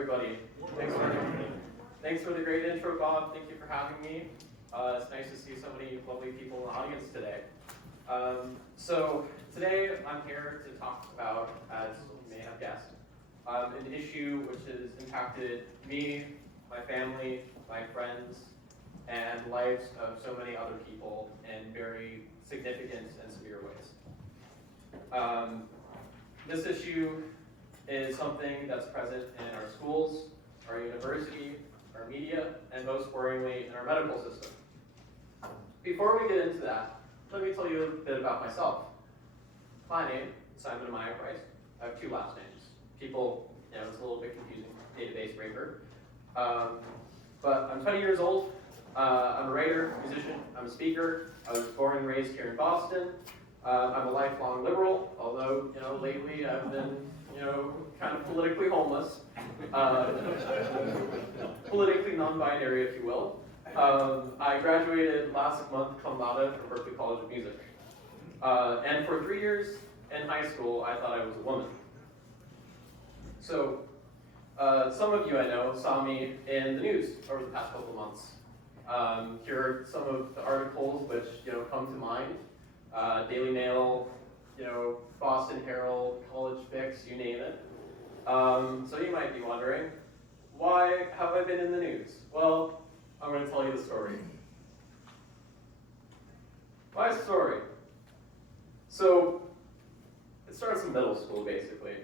everybody. Thanks for the great intro, Bob. Thank you for having me. It's nice to see so many lovely people in the audience today. So today I'm here to talk about, as you may have guessed, an issue which has impacted me, my family, my friends, and the lives of so many other people in very significant and severe ways. This issue is something that's present in our schools, our university, our media, and most worryingly, in our medical system. Before we get into that, let me tell you a bit about myself. My name is Amaya Price. I have 2 last names. People, it's a little bit confusing, database breaker. But I'm 20 years old. I'm a writer, musician, I'm a speaker. I was born and raised here in Boston. I'm a lifelong liberal, although, lately I've been, kind of politically homeless. Politically non-binary, if you will. I graduated last month cum laude from Berklee College of Music. And for 3 years in high school, I thought I was a woman. So, some of you I know saw me in the news over the past couple of months. Here are some of the articles which, come to mind. Daily Mail, Boston Herald, College Fix, you name it. So you might be wondering, why have I been in the news? Well, I'm going to tell you the story. My story. So, it starts in middle school, basically.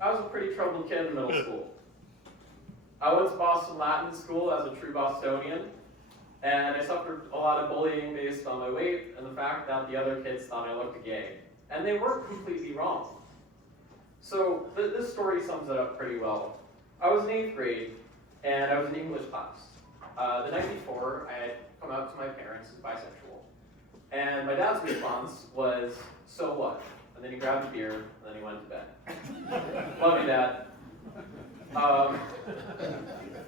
I was a pretty troubled kid in middle school. I went to Boston Latin School as a true Bostonian, and I suffered a lot of bullying based on my weight and the fact that the other kids thought I looked gay. And they weren't completely wrong. So this story sums it up pretty well. I was in 8th grade, and I was in English class. The night before, I had come out to my parents as bisexual. And my dad's response was, "So what?" And then he grabbed a beer, and then he went to bed. Love you, Dad.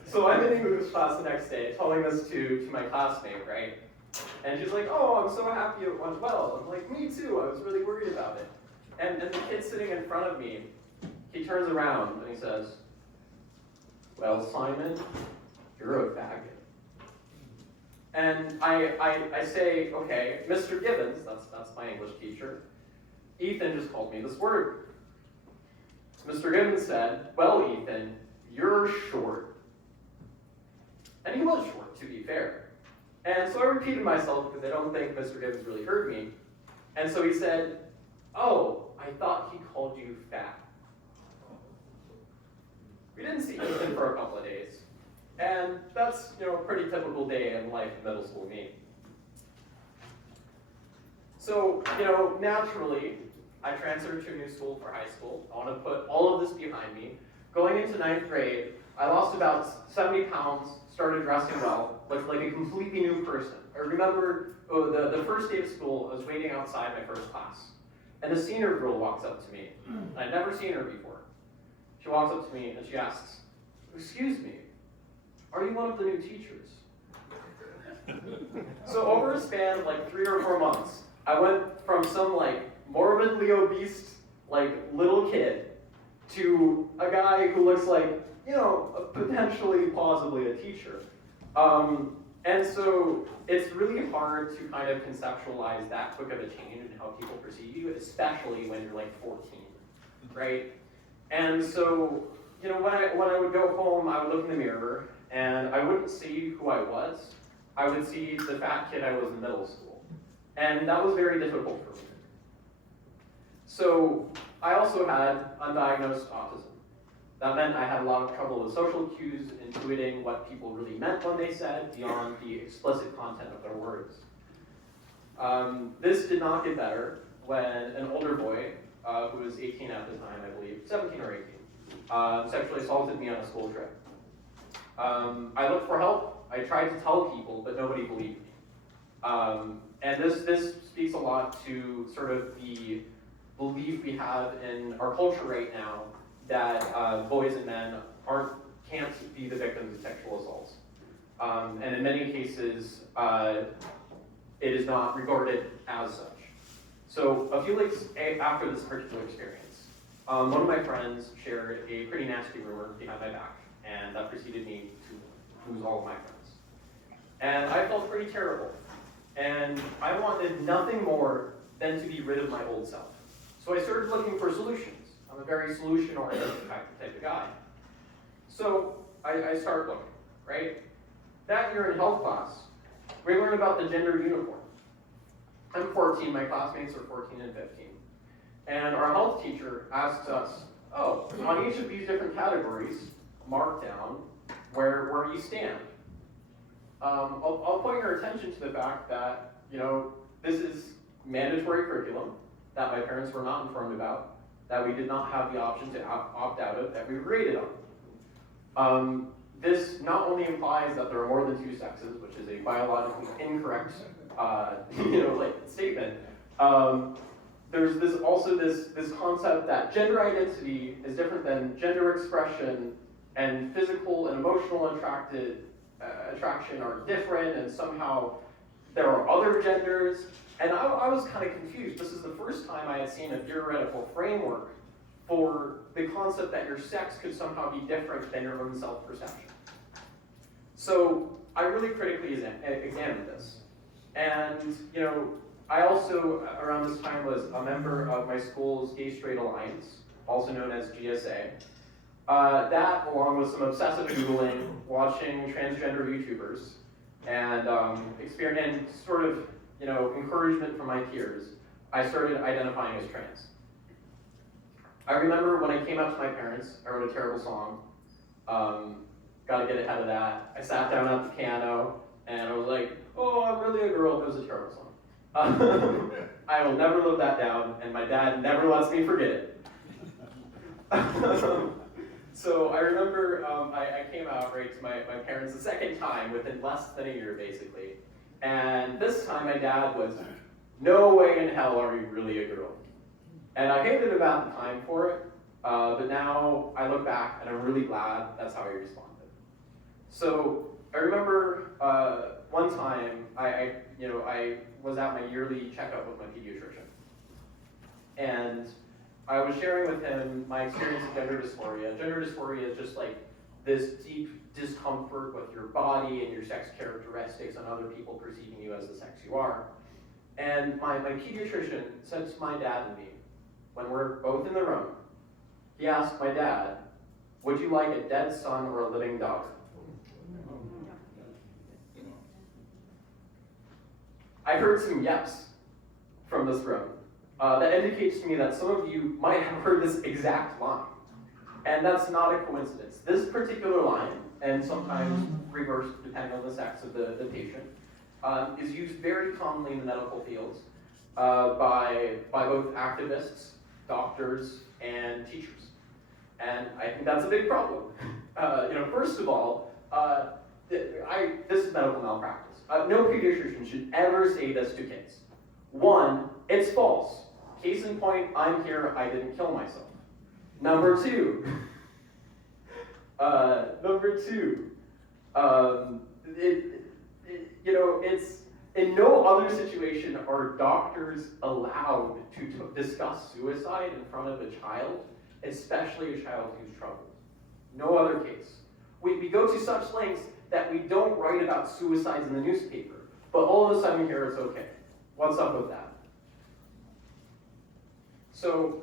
So I'm in English class the next day, telling this to my classmate, right? And she's like, "Oh, I'm so happy it went well." I'm like, "Me too, I was really worried about it." And the kid sitting in front of me, he turns around and he says, "Well, Simon, you're a faggot." And I say, "Okay, Mr. Gibbons," that's my English teacher, "Ethan just called me this word." Mr. Gibbons said, "Well, Ethan, you're short." And he was short, to be fair. And so I repeated myself because I don't think Mr. Gibbons really heard me. And so he said, "Oh, I thought he called you fat." We didn't see Ethan for a couple of days. And that's, a pretty typical day in life in middle school me. So, naturally, I transferred to a new school for high school. I want to put all of this behind me. Going into 9th grade, I lost about 70 pounds, started dressing well, looked like a completely new person. I remember the first day of school, I was waiting outside my first class. And a senior girl walks up to me. I'd never seen her before. She walks up to me and she asks, "Excuse me, are you one of the new teachers?" So over a span of 3 or 4 months, I went from some morbidly obese little kid to a guy who looks like, potentially, plausibly a teacher. And so it's really hard to kind of conceptualize that quick of a change in how people perceive you, especially when you're 14, right? And so, when I would go home, I would look in the mirror, and I wouldn't see who I was. I would see the fat kid I was in middle school. And that was very difficult for me. So I also had undiagnosed autism. That meant I had a lot of trouble with social cues, intuiting what people really meant when they said, beyond the explicit content of their words. This did not get better when an older boy, who was 18 at the time, I believe, 17 or 18, sexually assaulted me on a school trip. I looked for help. I tried to tell people, but nobody believed me. And this speaks a lot to sort of the belief we have in our culture right now that boys and men can't be the victims of sexual assaults. And in many cases, it is not regarded as such. So a few weeks after this particular experience, one of my friends shared a pretty nasty rumor behind my back. and that preceded me to lose all of my friends. And I felt pretty terrible. And I wanted nothing more than to be rid of my old self. So I started looking for solutions. I'm a very solution-oriented type of guy. So I started looking, right? That year in health class, we learned about the gender uniform. I'm 14, my classmates are 14 and 15. And our health teacher asked us, oh, on each of these different categories, mark down where you stand. I'll point your attention to the fact that, this is mandatory curriculum that my parents were not informed about, that we did not have the option to opt out of, that we were graded on. This not only implies that there are more than two sexes, which is a biologically incorrect, statement. There's also this concept that gender identity is different than gender expression, and physical and emotional attraction are different, and somehow there are other genders. And I was kind of confused. This is the first time I had seen a theoretical framework for the concept that your sex could somehow be different than your own self-perception. So I really critically examined this. And, I also, around this time, was a member of my school's Gay Straight Alliance, also known as GSA. That, along with some obsessive Googling, watching transgender YouTubers, and sort of, encouragement from my peers, I started identifying as trans. I remember when I came up to my parents, I wrote a terrible song. Gotta get ahead of that. I sat down at the piano, and I was like, oh, I'm really a girl. It was a terrible song. I will never live that down, and my dad never lets me forget it. So I remember I came out to my parents the second time within less than a year, basically. And this time my dad was, no way in hell are you really a girl. And I hated him at the time for it, but now I look back and I'm really glad that's how he responded. So I remember one time I was at my yearly checkup with my pediatrician. And I was sharing with him my experience of gender dysphoria. Gender dysphoria is just like this deep discomfort with your body and your sex characteristics and other people perceiving you as the sex you are. And my pediatrician said to my dad and me, when we're both in the room, he asked my dad, would you like a dead son or a living daughter? I heard some yes from this room. That indicates to me that some of you might have heard this exact line. And that's not a coincidence. This particular line, and sometimes reversed depending on the sex of the patient, is used very commonly in the medical fields by both activists, doctors, and teachers. And I think that's a big problem. First of all, this is medical malpractice. No pediatrician should ever say this to kids. One, it's false. Case in point, I'm here, I didn't kill myself. Number two, it's in no other situation are doctors allowed to discuss suicide in front of a child, especially a child who's troubled. No other case. We go to such lengths that we don't write about suicides in the newspaper, but all of a sudden here it's okay. What's up with that? So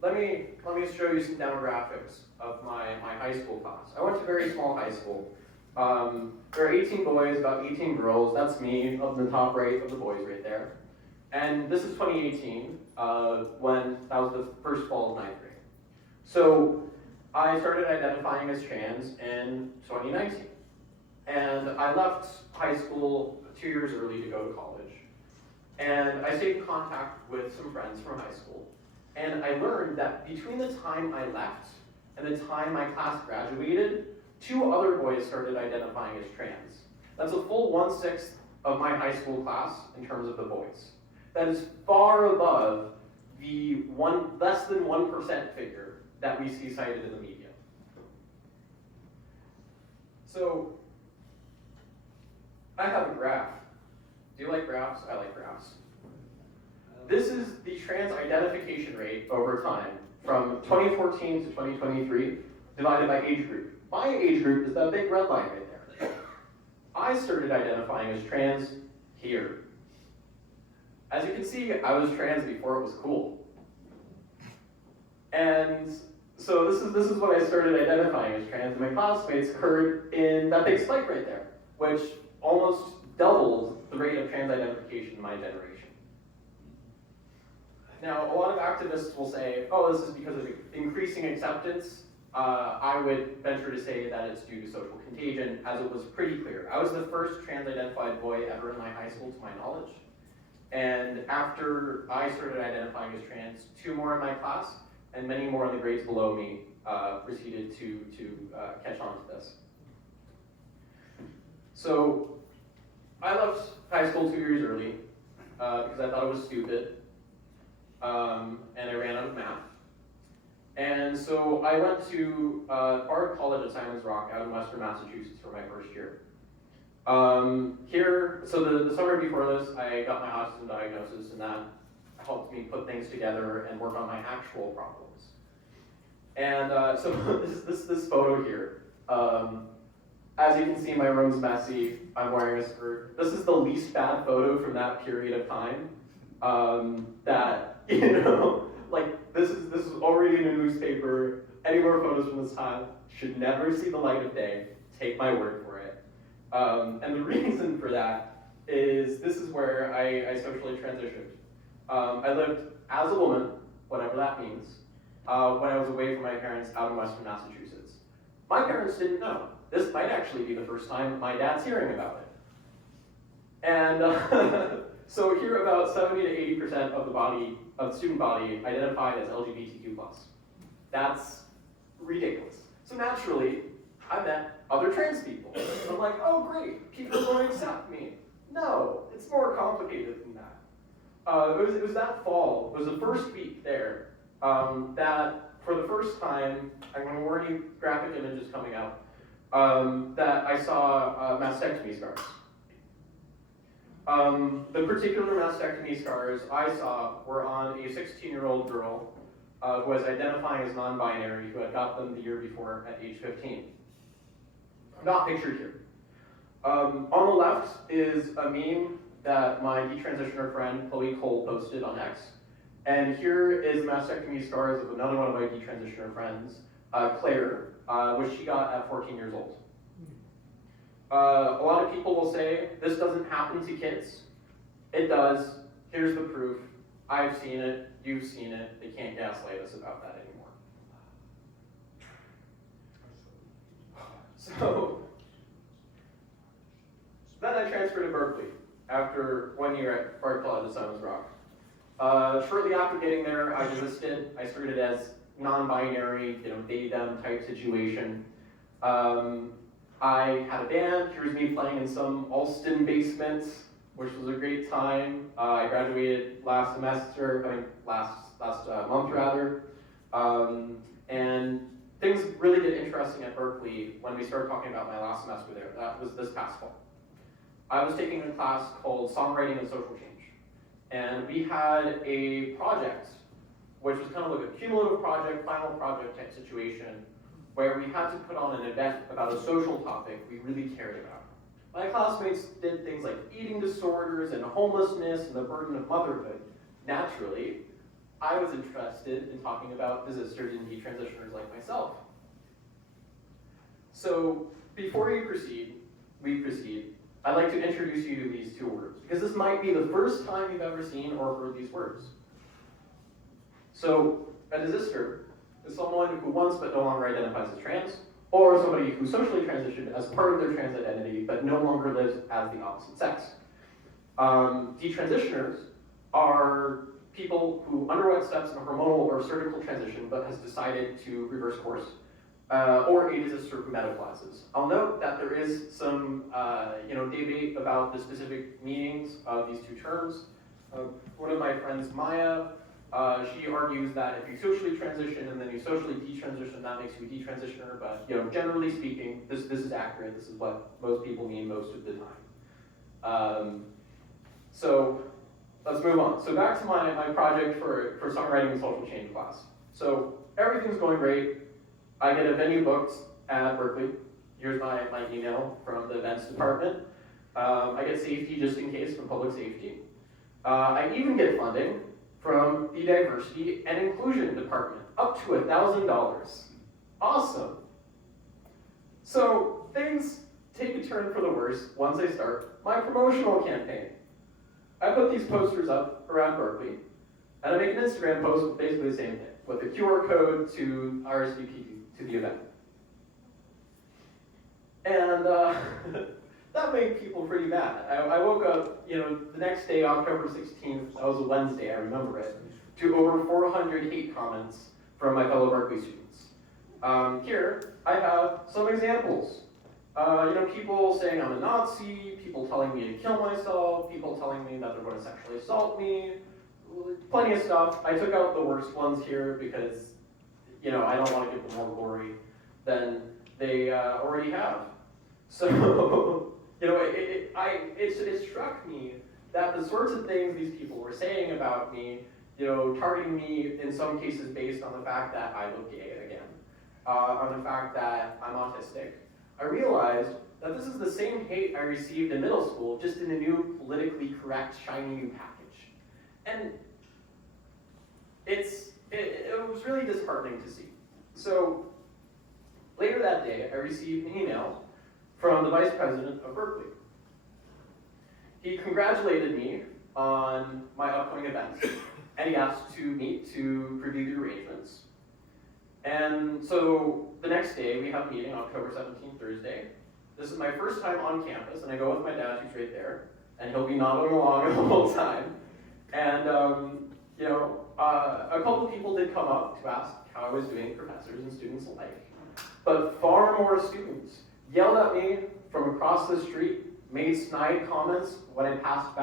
let me show you some demographics of my high school class. I went to a very small high school. There are 18 boys, about 18 girls. That's me, up in the top right of the boys right there. And this is 2018, when that was the first fall of 9th grade. So I started identifying as trans in 2019. And I left high school 2 years early to go to college. And I stayed in contact with some friends from high school. And I learned that between the time I left and the time my class graduated, 2 other boys started identifying as trans. That's a full 1/6 of my high school class in terms of the boys. That is far above the less than 1% figure that we see cited in the media. So, I have a graph. Do you like graphs? I like graphs. This is the trans identification rate over time from 2014 to 2023. divided by age group. My age group is that big red line right there. I started identifying as trans here. As you can see, I was trans before it was cool. And so this is when I started identifying as trans, and my classmates occurred in that big spike right there, which almost doubled the rate of trans identification in my generation. Now, a lot of activists will say, oh, this is because of increasing acceptance. I would venture to say that it's due to social contagion, as it was pretty clear. I was the first trans-identified boy ever in my high school, to my knowledge. And after I started identifying as trans, 2 more in my class, and many more in the grades below me, proceeded to catch on to this. So, I left high school 2 years early, because I thought it was stupid, and I ran out of math. And so I went to Berklee College at Simon's Rock out in Western Massachusetts for my first year. So the summer before this, I got my autism diagnosis, and that helped me put things together and work on my actual problems. And so this photo here, as you can see, my room's messy. I'm wearing a skirt. This is the least bad photo from that period of time. That, you know, like this is already in a newspaper. Any more photos from this time should never see the light of day. Take my word for it. And the reason for that is this is where I socially transitioned. I lived as a woman, whatever that means, when I was away from my parents out in Western Massachusetts. My parents didn't know. This might actually be the first time my dad's hearing about it. And so here about 70 to 80% of the student body identified as LGBTQ+. That's ridiculous. So naturally, I met other trans people. I'm like, oh great, people are going to accept me. No, it's more complicated than that. It was that fall, it was the first week there, that for the first time, I'm going to warn you, graphic images coming out, that I saw mastectomy scars. The particular mastectomy scars I saw were on a 16-year-old girl who was identifying as non-binary, who had got them the year before at age 15. Not pictured here. On the left is a meme that my detransitioner friend, Berklee College, posted on X. And here is mastectomy scars of another one of my detransitioner friends, Claire, which she got at 14 years old. A lot of people will say, this doesn't happen to kids. It does. Here's the proof. I've seen it. You've seen it. They can't gaslight us about that anymore. So, then I transferred to Berklee after 1 year at Berklee College at Simon's Rock. Shortly after getting there, I desisted. I started as non-binary, they, them type situation. I had a band. Here's me playing in some Alston basement, which was a great time. I graduated last month rather. And things really get interesting at Berklee when we started talking about my last semester there. That was this past fall. I was taking a class called Songwriting and Social Change. And we had a project, which was kind of like a cumulative project, final project type situation, where we had to put on an event about a social topic we really cared about. My classmates did things like eating disorders and homelessness and the burden of motherhood. Naturally, I was interested in talking about desisters and detransitioners like myself. So before we proceed, I'd like to introduce you to these 2 words, because this might be the first time you've ever seen or heard these words. So a desister is someone who once but no longer identifies as trans, or somebody who socially transitioned as part of their trans identity but no longer lives as the opposite sex. Detransitioners are people who underwent steps in a hormonal or surgical transition but has decided to reverse course, or a desister who medicalizes. I'll note that there is some debate about the specific meanings of these 2 terms. One of my friends, Maya, she argues that if you socially transition and then you socially detransition, that makes you a detransitioner, but generally speaking, this is accurate. This is what most people mean most of the time. So let's move on. So back to my project for songwriting and social change class. So everything's going great. I get a venue booked at Berklee. Here's my email from the events department. I get safety just in case from public safety. I even get funding from the diversity and inclusion department, up to $1,000. Awesome. So things take a turn for the worse once I start my promotional campaign. I put these posters up around Berklee, and I make an Instagram post with basically the same thing, with a QR code to RSVP to the event. And that made people pretty mad. I woke up, the next day, October 16th, that was a Wednesday, I remember it, to over 400 hate comments from my fellow Berklee students. Here, I have some examples. People saying I'm a Nazi, people telling me to kill myself, people telling me that they're going to sexually assault me, plenty of stuff. I took out the worst ones here because, I don't want to give them more glory than they already have. So, it struck me that the sorts of things these people were saying about me, targeting me in some cases based on the fact that I look gay again, on the fact that I'm autistic, I realized that this is the same hate I received in middle school, just in a new politically correct, shiny new package. And it was really disheartening to see. So later that day, I received an email from the vice president of Berklee. He congratulated me on my upcoming event, and he asked to meet to review the arrangements. And so the next day, we have a meeting, October 17th, Thursday. This is my first time on campus, and I go with my dad, who's right there, and he'll be nodding along the whole time. And, a couple of people did come up to ask how I was doing, professors and students alike. But far more students yelled at me from across the street, made snide comments when I passed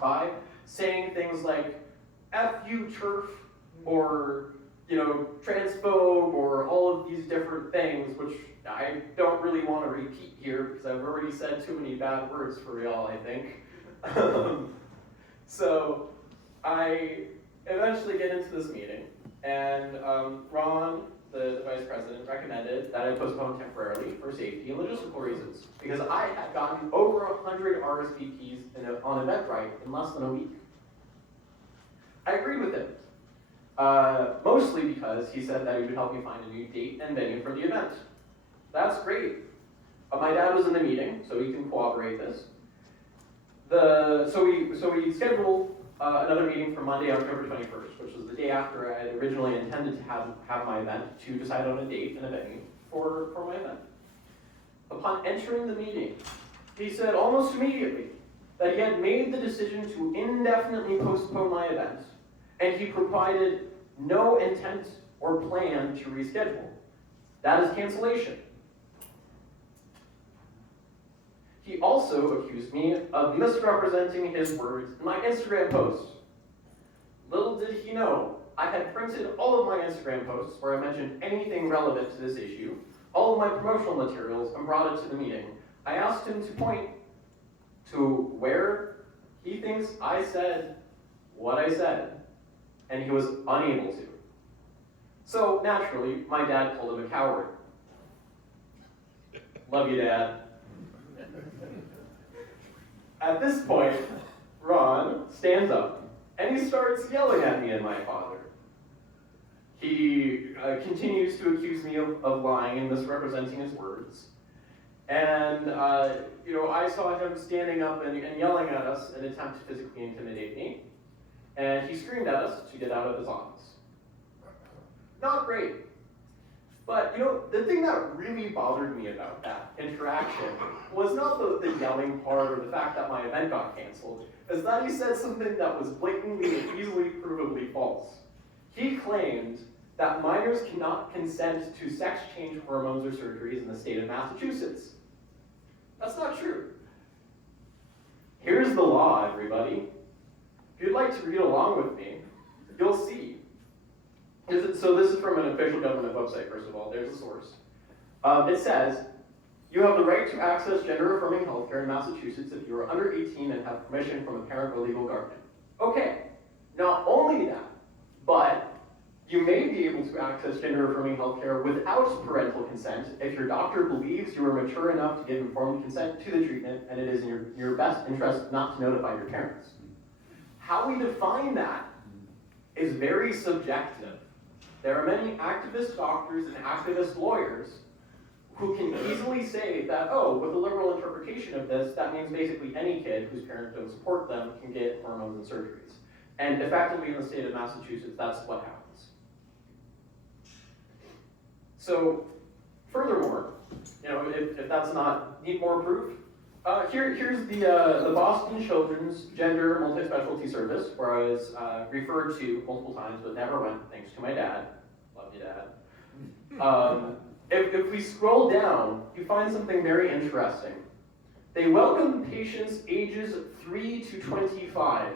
by, saying things like, F you, turf, or, transphobe, or all of these different things, which I don't really want to repeat here because I've already said too many bad words for y'all, I think. So I eventually get into this meeting, and Ron, the vice president, recommended that I postpone temporarily for safety and logistical reasons, because I had gotten over 100 RSVPs on Eventbrite in less than a week. I agreed with him, mostly because he said that he would help me find a new date and venue for the event. That's great. My dad was in the meeting, so he can corroborate this. So we scheduled another meeting for Monday, October 21st, which was the day after I had originally intended to have my event, to decide on a date and a venue for my event. Upon entering the meeting, he said almost immediately that he had made the decision to indefinitely postpone my event, and he provided no intent or plan to reschedule. That is cancellation. He also accused me of misrepresenting his words in my Instagram post. Little did he know, I had printed all of my Instagram posts where I mentioned anything relevant to this issue, all of my promotional materials, and brought it to the meeting. I asked him to point to where he thinks I said what I said, and he was unable to. So naturally, my dad called him a coward. Love you, Dad. At this point, Ron stands up and he starts yelling at me and my father. He continues to accuse me of lying and misrepresenting his words. And I saw him standing up and yelling at us in an attempt to physically intimidate me. And he screamed at us to get out of his office. Not great. But, the thing that really bothered me about that interaction was not the yelling part or the fact that my event got canceled, is that he said something that was blatantly and easily provably false. He claimed that minors cannot consent to sex change hormones or surgeries in the state of Massachusetts. That's not true. Here's the law, everybody. If you'd like to read along with me, you'll see. So this is from an official government website, first of all. There's a source. It says, you have the right to access gender-affirming healthcare in Massachusetts if you are under 18 and have permission from a parent or legal guardian. Okay, not only that, but You may be able to access gender-affirming healthcare without parental consent if your doctor believes you are mature enough to give informed consent to the treatment and it is in your best interest not to notify your parents. How we define that is very subjective. There are many activist doctors and activist lawyers who can easily say that, oh, with a liberal interpretation of this, that means basically any kid whose parents don't support them can get hormones and surgeries. And effectively in the state of Massachusetts, that's what happens. So, furthermore, if that's not need more proof, here's the Boston Children's Gender Multi-Specialty Service, where I was referred to multiple times, but never went, thanks to my dad. Love you, Dad. If we scroll down, you find something very interesting. They welcome patients ages 3 to 25.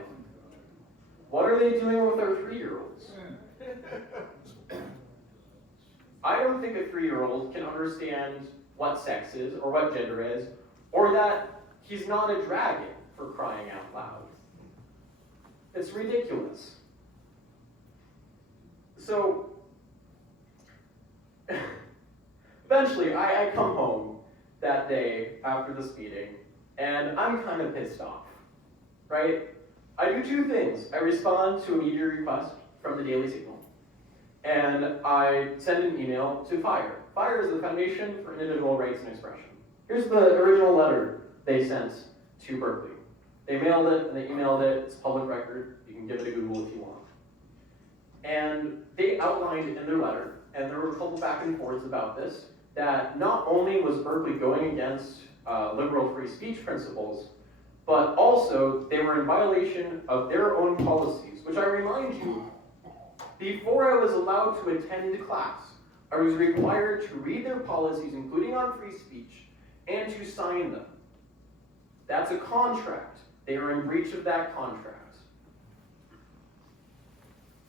What are they doing with our 3-year-olds? I don't think a 3-year-old can understand what sex is, or what gender is, or that he's not a dragon, for crying out loud. It's ridiculous. So, eventually, I come home that day after this meeting, and I'm kind of pissed off, right? I do 2 things. I respond to a media request from the Daily Signal, and I send an email to FIRE. FIRE is the Foundation for Individual Rights and Expression. Here's the original letter they sent to Berklee. They mailed it, and they emailed it. It's public record. You can give it a Google if you want. And they outlined in their letter, and there were a couple back and forths about this, that not only was Berklee going against liberal free speech principles, but also they were in violation of their own policies, which I remind you, before I was allowed to attend class, I was required to read their policies, including on free speech, and to sign them. That's a contract. They are in breach of that contract.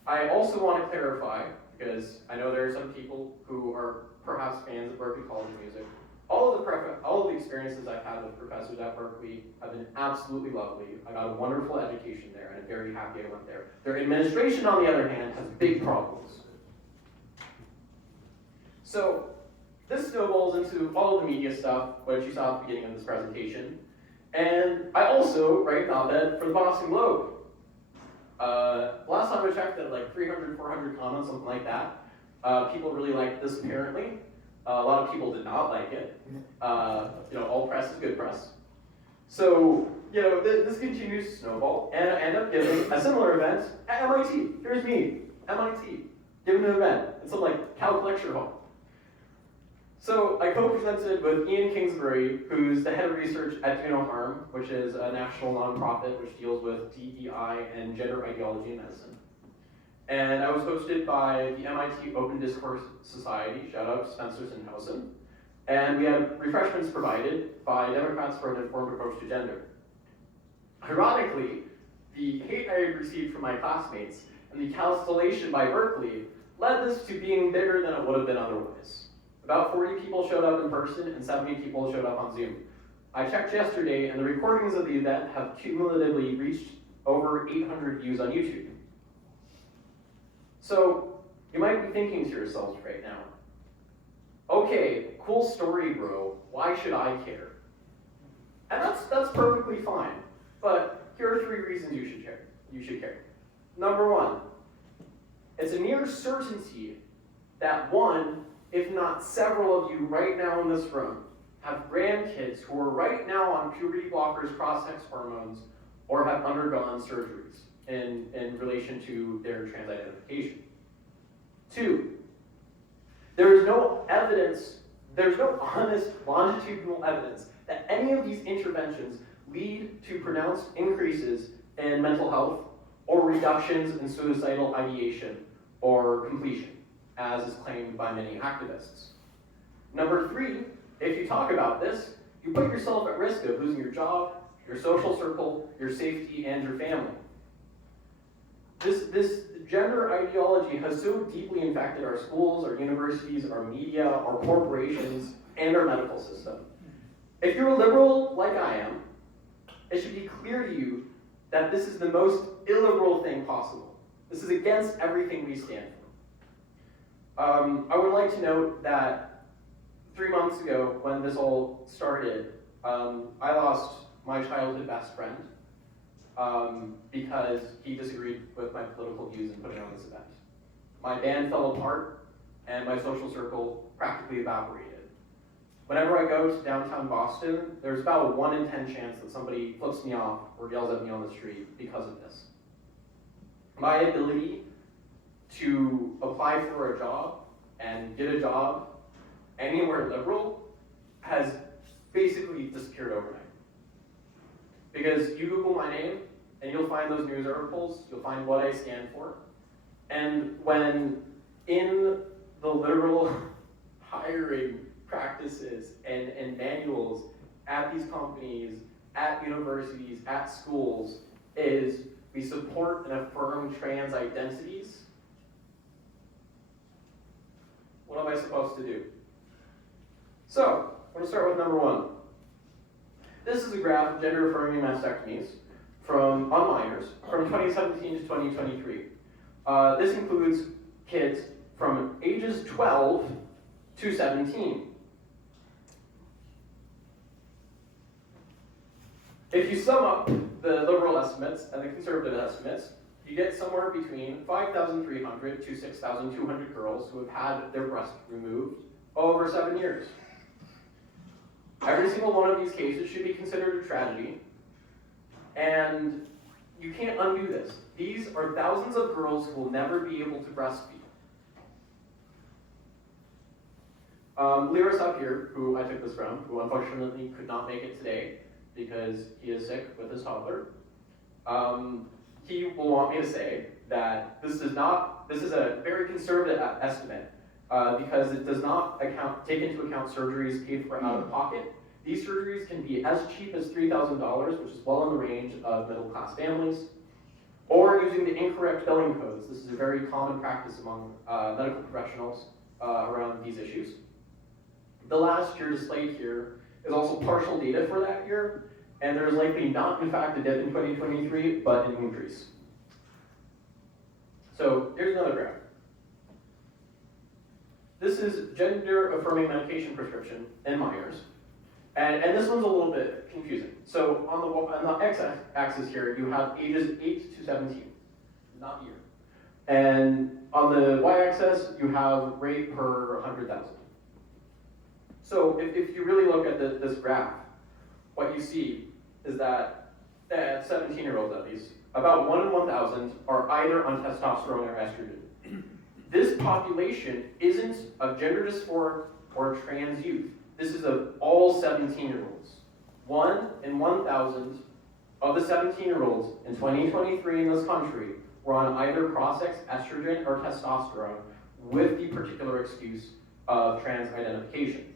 I also want to clarify, because I know there are some people who are perhaps fans of Berklee College music. All of the experiences I've had with professors at Berklee have been absolutely lovely. I got a wonderful education there, and I'm very happy I went there. Their administration, on the other hand, has big problems. So this snowballs into all of the media stuff, which you saw at the beginning of this presentation. And I also write an op-ed for the Boston Globe. Last time I checked, there were like 300, 400 comments, something like that. People really liked this, apparently. A lot of people did not like it. All press is good press. So, this continues to snowball, and I end up giving a similar event at MIT. Here's me, MIT, giving an event in some Calc lecture hall. So I co-presented with Ian Kingsbury, who's the head of research at Do No Harm, which is a national nonprofit which deals with DEI and gender ideology in medicine. And I was hosted by the MIT Open Discourse Society, shout out to Spencer Sinhausen. And we had refreshments provided by Democrats for an Informed Approach to Gender. Ironically, the hate I had received from my classmates and the cancellation by Berklee led this to being bigger than it would have been otherwise. About 40 people showed up in person and 70 people showed up on Zoom. I checked yesterday, and the recordings of the event have cumulatively reached over 800 views on YouTube. So, you might be thinking to yourselves right now, okay, cool story, bro, why should I care? And that's perfectly fine, but here are 3 reasons you should care. Number 1, it's a near certainty that one, if not several of you right now in this room, have grandkids who are right now on puberty blockers, cross-sex hormones, or have undergone surgeries in relation to their trans identification. 2, there is no evidence, there's no honest longitudinal evidence that any of these interventions lead to pronounced increases in mental health or reductions in suicidal ideation or completion, as is claimed by many activists. Number 3, if you talk about this, you put yourself at risk of losing your job, your social circle, your safety, and your family. This gender ideology has so deeply infected our schools, our universities, our media, our corporations, and our medical system. If you're a liberal like I am, it should be clear to you that this is the most illiberal thing possible. This is against everything we stand for. I would like to note that 3 months ago, when this all started, I lost my childhood best friend because he disagreed with my political views and putting on this event. My band fell apart, and my social circle practically evaporated. Whenever I go to downtown Boston, there's about a 1 in 10 chance that somebody flips me off or yells at me on the street because of this. My ability to apply for a job and get a job anywhere liberal has basically disappeared overnight. Because you Google my name, and you'll find those news articles, you'll find what I stand for. And when in the literal hiring practices and manuals at these companies, at universities, at schools, is we support and affirm trans identities, what am I supposed to do? So, I'm going to start with number 1. This is a graph of gender-affirming mastectomies on minors from 2017 to 2023. This includes kids from ages 12 to 17. If you sum up the liberal estimates and the conservative estimates, you get somewhere between 5,300 to 6,200 girls who have had their breast removed over 7 years. Every single one of these cases should be considered a tragedy, and you can't undo this. These are thousands of girls who will never be able to breastfeed. Lyris up here, who I took this from, who unfortunately could not make it today because he is sick with his toddler, he will want me to say that this is a very conservative estimate because it does not take into account surgeries paid for out of pocket. These surgeries can be as cheap as $3,000, which is well in the range of middle-class families, or using the incorrect billing codes. This is a very common practice among medical professionals around these issues. The last year displayed here is also partial data for that year, and there's likely not, in fact, a dip in 2023, but an increase. So here's another graph. This is gender-affirming medication prescription in minors. And this one's a little bit confusing. So on the x-axis here, you have ages 8 to 17, not year. And on the y-axis, you have rate per 100,000. So if you really look at this graph, what you see is that at 17-year-olds at least, about 1 in 1,000 are either on testosterone or estrogen. This population isn't of gender dysphoric or trans youth. This is of all 17-year-olds. 1 in 1,000 of the 17-year-olds in 2023 in this country were on either cross-sex estrogen or testosterone with the particular excuse of trans identification.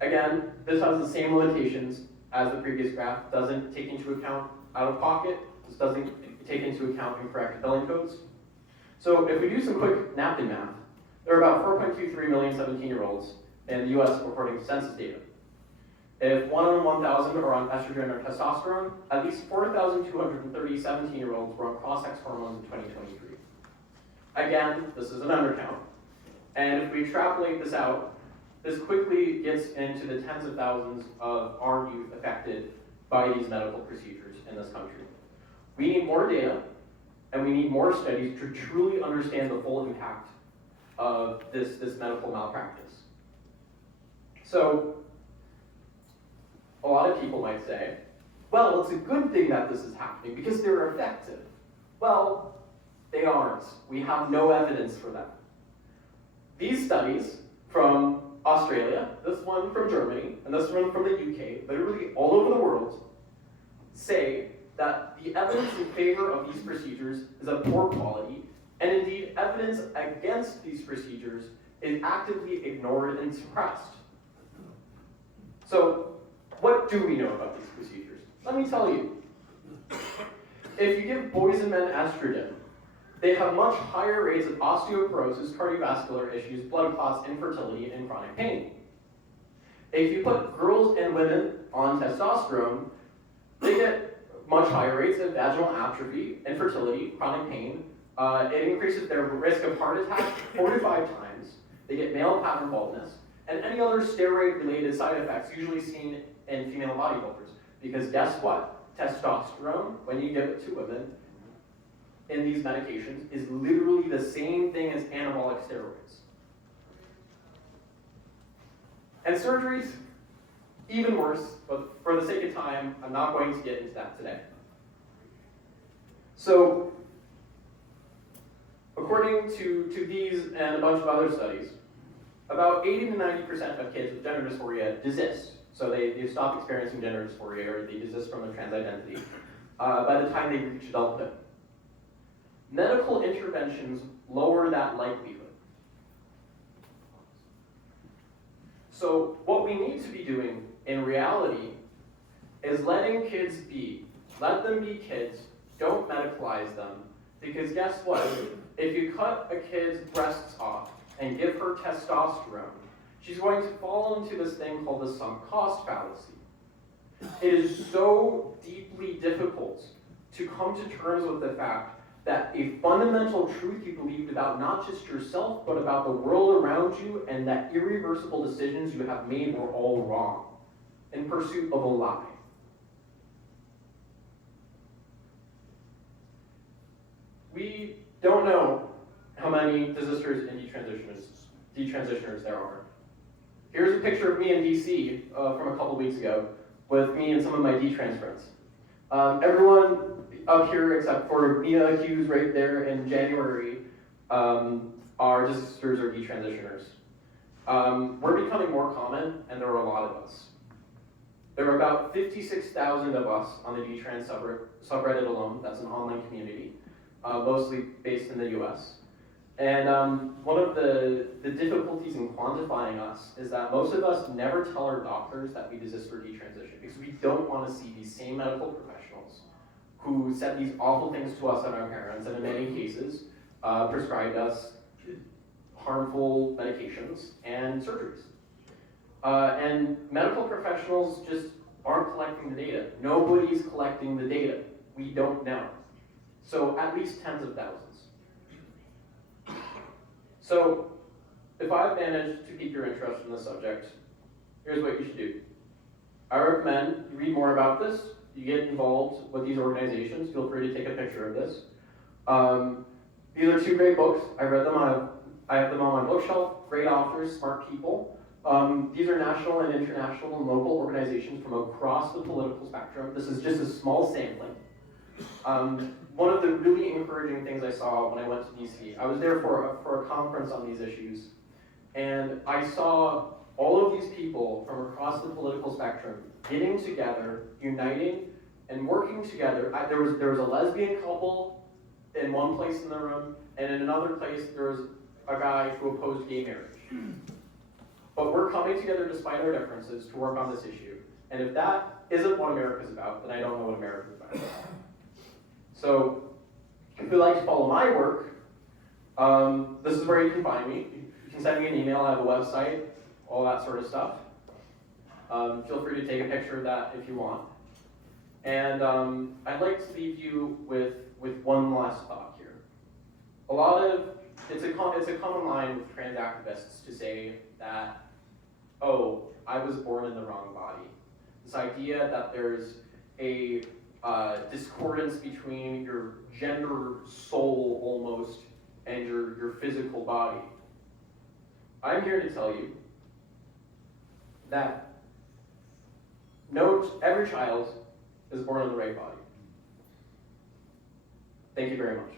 Again, this has the same limitations as the previous graph. Doesn't take into account out-of-pocket. This doesn't take into account incorrect billing codes. So if we do some quick napkin math, there are about 4.23 million 17-year-olds in the US according to census data. If 1 in 1,000 are on estrogen or testosterone, at least 4,230 17-year-olds were on cross-sex hormones in 2023. Again, this is an undercount. And if we extrapolate this out, this quickly gets into the tens of thousands of our youth affected by these medical procedures in this country. We need more data, and we need more studies to truly understand the full impact of this medical malpractice. So, a lot of people might say, well, it's a good thing that this is happening because they're effective. Well, they aren't. We have no evidence for that. These studies from Australia, this one from Germany, and this one from the UK, literally all over the world, say that the evidence in favor of these procedures is of poor quality, and indeed evidence against these procedures is actively ignored and suppressed. So, what do we know about these procedures? Let me tell you. If you give boys and men estrogen, they have much higher rates of osteoporosis, cardiovascular issues, blood clots, infertility, and chronic pain. If you put girls and women on testosterone, they get much higher rates of vaginal atrophy, infertility, chronic pain, It increases their risk of heart attack 4 to 5 times. They get male pattern baldness, and any other steroid-related side effects usually seen in female bodybuilders. Because guess what? Testosterone, when you give it to women in these medications, is literally the same thing as anabolic steroids. And surgeries, even worse, but for the sake of time, I'm not going to get into that today. So, according to these and a bunch of other studies, about 80 to 90% of kids with gender dysphoria desist. So they stop experiencing gender dysphoria, or they desist from their trans identity by the time they reach adulthood. Medical interventions lower that likelihood. So what we need to be doing in reality is letting kids be. Let them be kids. Don't medicalize them. Because guess what? If you cut a kid's breasts off and give her testosterone, she's going to fall into this thing called the sunk cost fallacy. It is so deeply difficult to come to terms with the fact that a fundamental truth you believed about not just yourself, but about the world around you, and that irreversible decisions you have made were all wrong in pursuit of a lie. We don't know how many desisters and detransitioners there are. Here's a picture of me in DC from a couple weeks ago with me and some of my detrans friends. Everyone up here except for Mia Hughes right there in January are desisters or detransitioners. We're becoming more common, and there are a lot of us. There are about 56,000 of us on the detrans subreddit alone. That's an online community, mostly based in the US. And one of the difficulties in quantifying us is that most of us never tell our doctors that we desist or detransition, because we don't want to see these same medical professionals who said these awful things to us and our parents, and in many cases prescribed us harmful medications and surgeries. And medical professionals just aren't collecting the data. Nobody's collecting the data. We don't know. So at least tens of thousands. So if I've managed to pique your interest in the subject, here's what you should do. I recommend you read more about this. You get involved with these organizations. Feel free to take a picture of this. These are 2 great books. I read them. I have them on my bookshelf. Great authors, smart people. These are national and international and local organizations from across the political spectrum. This is just a small sampling. One of the really encouraging things I saw when I went to DC, I was there for a conference on these issues, and I saw all of these people from across the political spectrum getting together, uniting, and working together. There was a lesbian couple in one place in the room, and in another place there was a guy who opposed gay marriage. But we're coming together despite our differences to work on this issue. And if that isn't what America's about, then I don't know what America's about. So, if you'd like to follow my work, this is where you can find me. You can send me an email. I have a website, all that sort of stuff. Feel free to take a picture of that if you want. And I'd like to leave you with one last thought here. It's a common line with trans activists to say that, oh, I was born in the wrong body. This idea that there's a discordance between your gender soul almost and your physical body. I'm here to tell you that every child is born in the right body. Thank you very much.